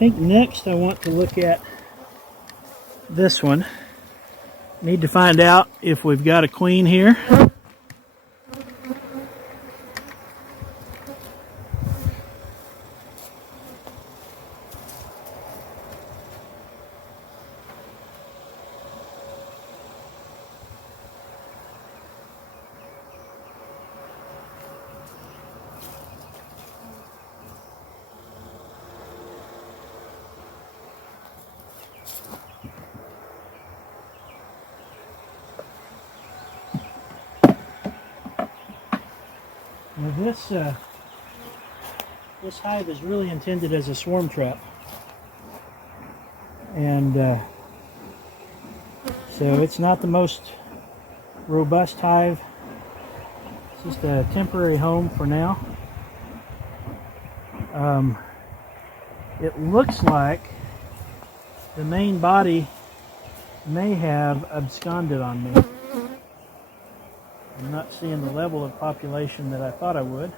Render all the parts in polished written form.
think next I want to look at this one. Need to find out if we've got a queen here. Now this hive is really intended as a swarm trap, and so it's not the most robust hive. It's just a temporary home for now. It looks like the main body may have absconded on me. I'm not seeing the level of population that I thought I would.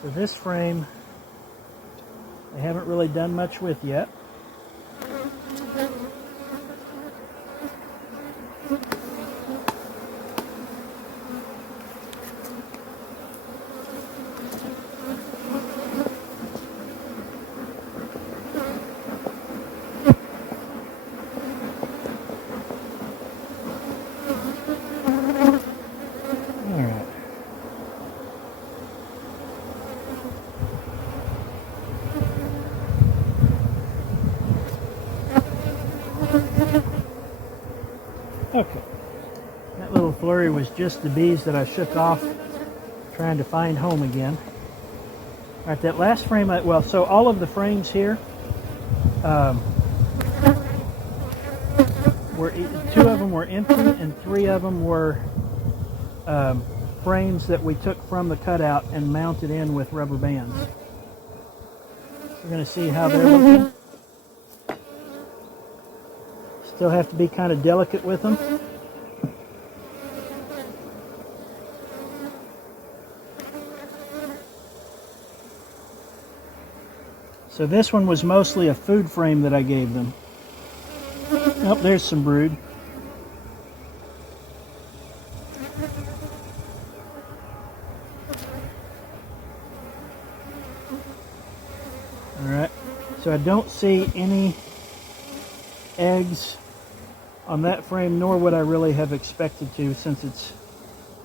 So this frame, I haven't really done much with yet. Okay, that little flurry was just the bees that I shook off trying to find home again. All right, that last frame, so all of the frames here, two of them were empty and three of them were frames that we took from the cutout and mounted in with rubber bands. We're going to see how they're looking. Still have to be kind of delicate with them. So this one was mostly a food frame that I gave them. Oh, there's some brood. All right, so I don't see any eggs on that frame, nor would I really have expected to, since it's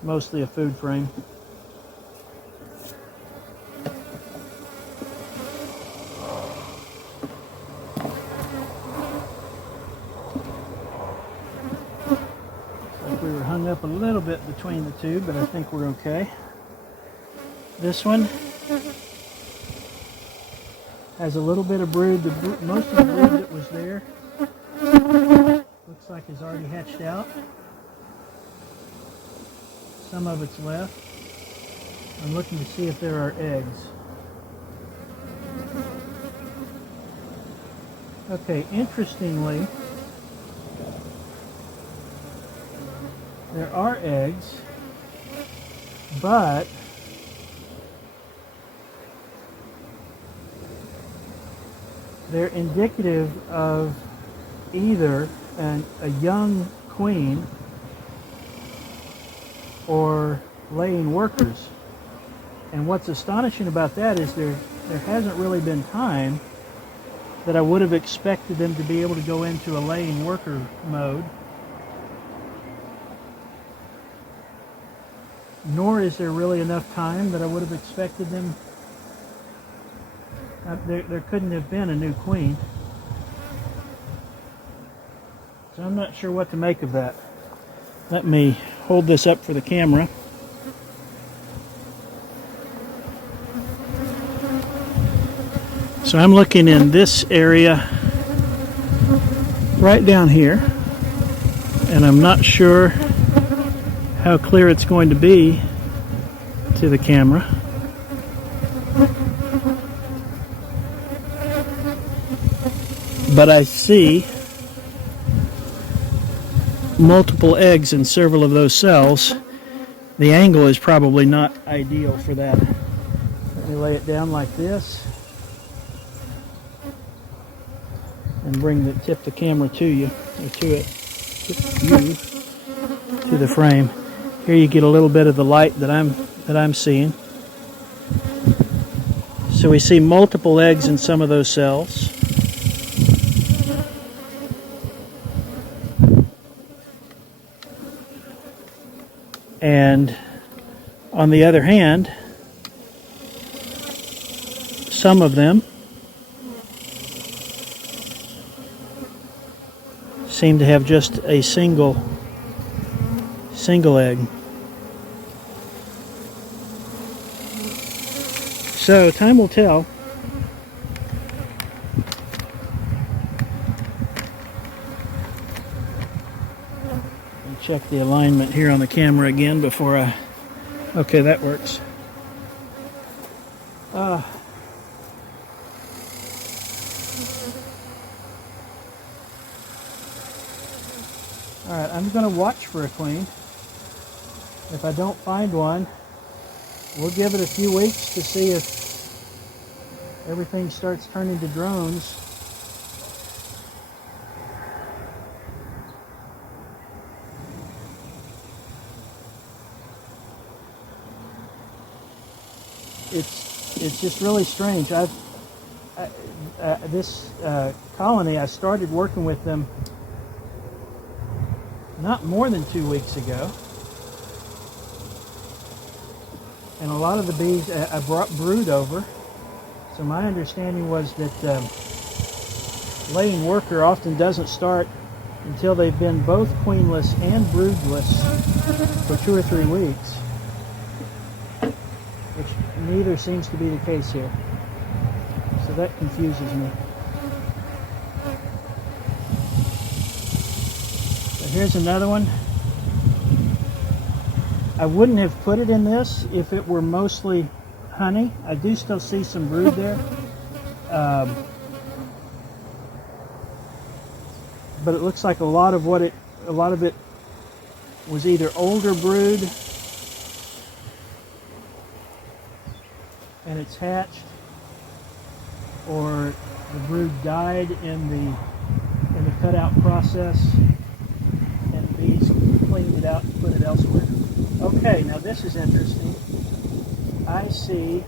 mostly a food frame. Like we were hung up a little bit between the two, but I think we're okay. This one has a little bit of brood. Most of the brood that was there looks like it's already hatched out. Some of it's left. I'm looking to see if there are eggs. Okay, interestingly, there are eggs, but they're indicative of either a young queen or laying workers. And what's astonishing about that is there hasn't really been time that I would have expected them to be able to go into a laying worker mode, nor is there really enough time that I would have expected them. There couldn't have been a new queen. So I'm not sure what to make of that. Let me hold this up for the camera. So I'm looking in this area right down here, and I'm not sure how clear it's going to be to the camera. But I see multiple eggs in several of those cells, the angle is probably not ideal for that. Let me lay it down like this and tip the camera to you, or to it, tip you to the frame. Here you get a little bit of the light that I'm seeing. So we see multiple eggs in some of those cells. And on the other hand, some of them seem to have just a single egg. So time will tell. I'll check the alignment here on the camera again before I... Okay, that works. Alright, I'm going to watch for a queen. If I don't find one, we'll give it a few weeks to see if everything starts turning to drones. It's just really strange. This colony, I started working with them not more than 2 weeks ago. And a lot of the bees I brought brood over. So my understanding was that laying worker often doesn't start until they've been both queenless and broodless for 2 or 3 weeks, which neither seems to be the case here. So that confuses me. So here's another one. I wouldn't have put it in this if it were mostly honey. I do still see some brood there. But it looks like a lot of it was either older brood and it's hatched, or the brood died in the cutout process and the bees cleaned it out and put it elsewhere. Okay, now this is interesting. I see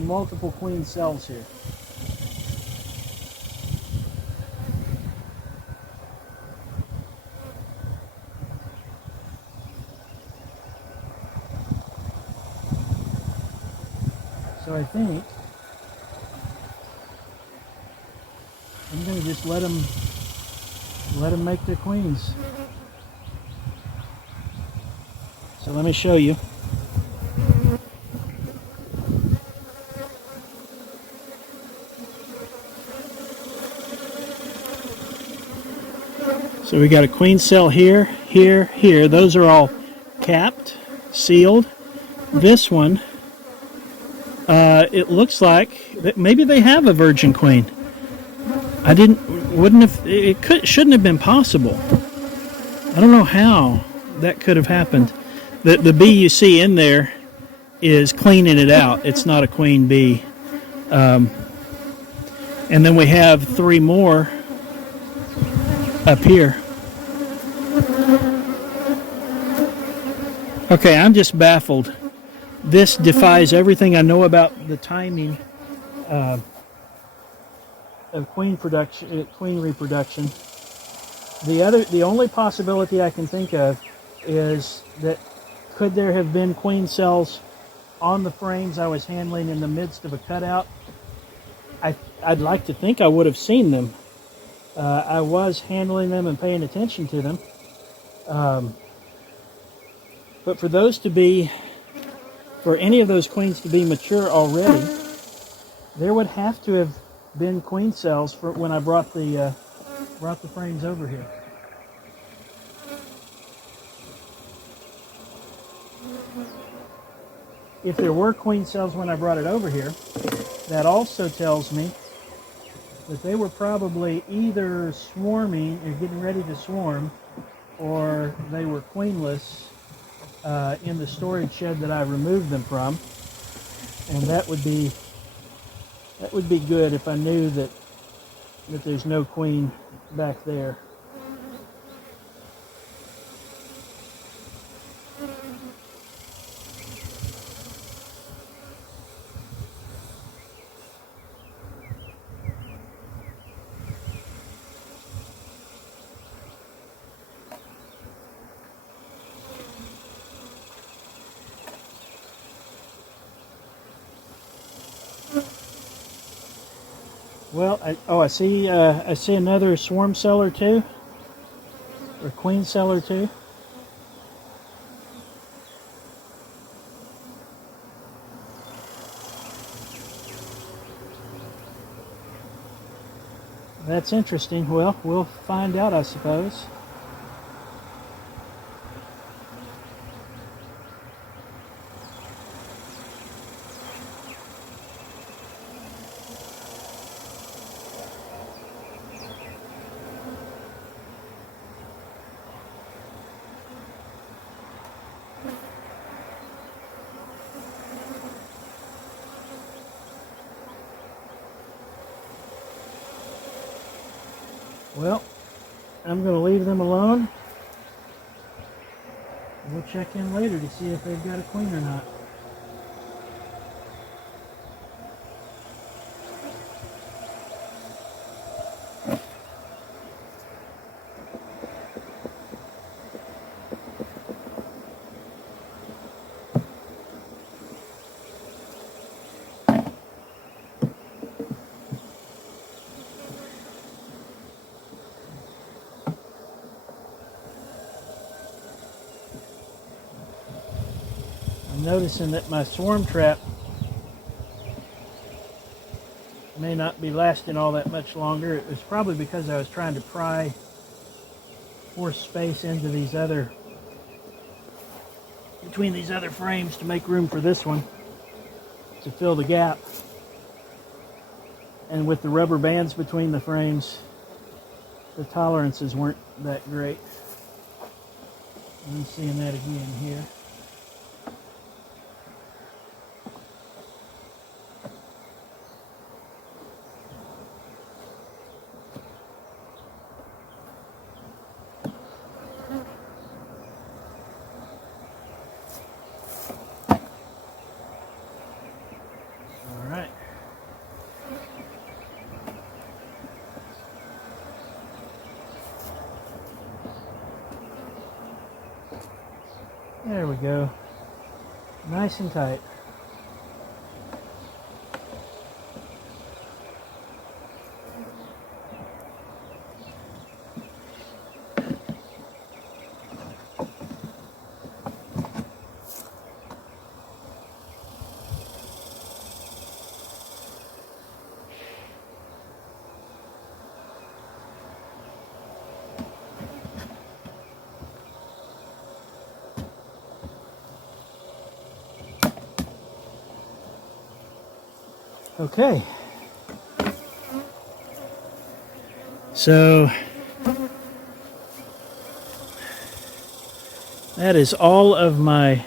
multiple queen cells here. So I think I'm going to just let them make their queens. So let me show you. So we got a queen cell here, here, here. Those are all capped, sealed. This one, it looks like maybe they have a virgin queen. Shouldn't have been possible. I don't know how that could have happened. The bee you see in there is cleaning it out. It's not a queen bee. And then we have 3 more up here. Okay, I'm just baffled. This defies everything I know about the timing of queen reproduction. The only possibility I can think of is that could there have been queen cells on the frames I was handling in the midst of a cutout? I'd like to think I would have seen them. I was handling them and paying attention to them. But for any of those queens to be mature already, there would have to have been queen cells for when I brought the frames over here. If there were queen cells when I brought it over here, that also tells me that they were probably either swarming or getting ready to swarm, or they were queenless in the storage shed that I removed them from. And that would be good if I knew that there's no queen back there. Well, I see another swarm cellar too, or queen cellar too. That's interesting. Well, we'll find out, I suppose. Well, I'm going to leave them alone. We'll check in later to see if they've got a queen or not. I'm noticing that my swarm trap may not be lasting all that much longer. It was probably because I was trying to pry more space into these between these other frames to make room for this one to fill the gap. And with the rubber bands between the frames, the tolerances weren't that great. I'm seeing that again here. There we go. Nice and tight. Okay, so that is all of my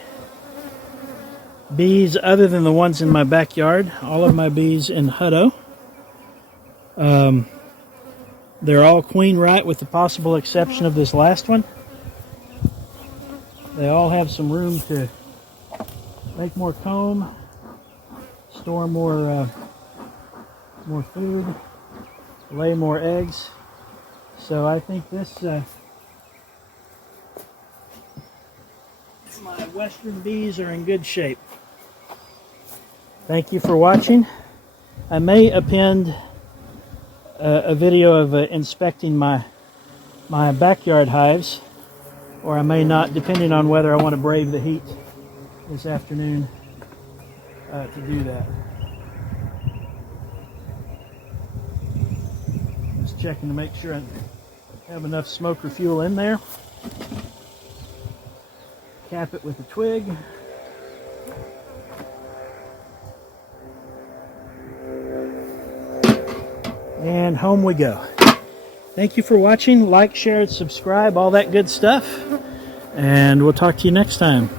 bees other than the ones in my backyard. All of my bees in Hutto. They're all queen right with the possible exception of this last one. They all have some room to make more comb, store more food, lay more eggs. So I think my western bees are in good shape. Thank you for watching. I may append a video of inspecting my backyard hives, or I may not, depending on whether I want to brave the heat this afternoon to do that. Just checking to make sure I have enough smoker fuel in there. Cap it with a twig. And home we go. Thank you for watching. Like, share, and subscribe, all that good stuff. And we'll talk to you next time.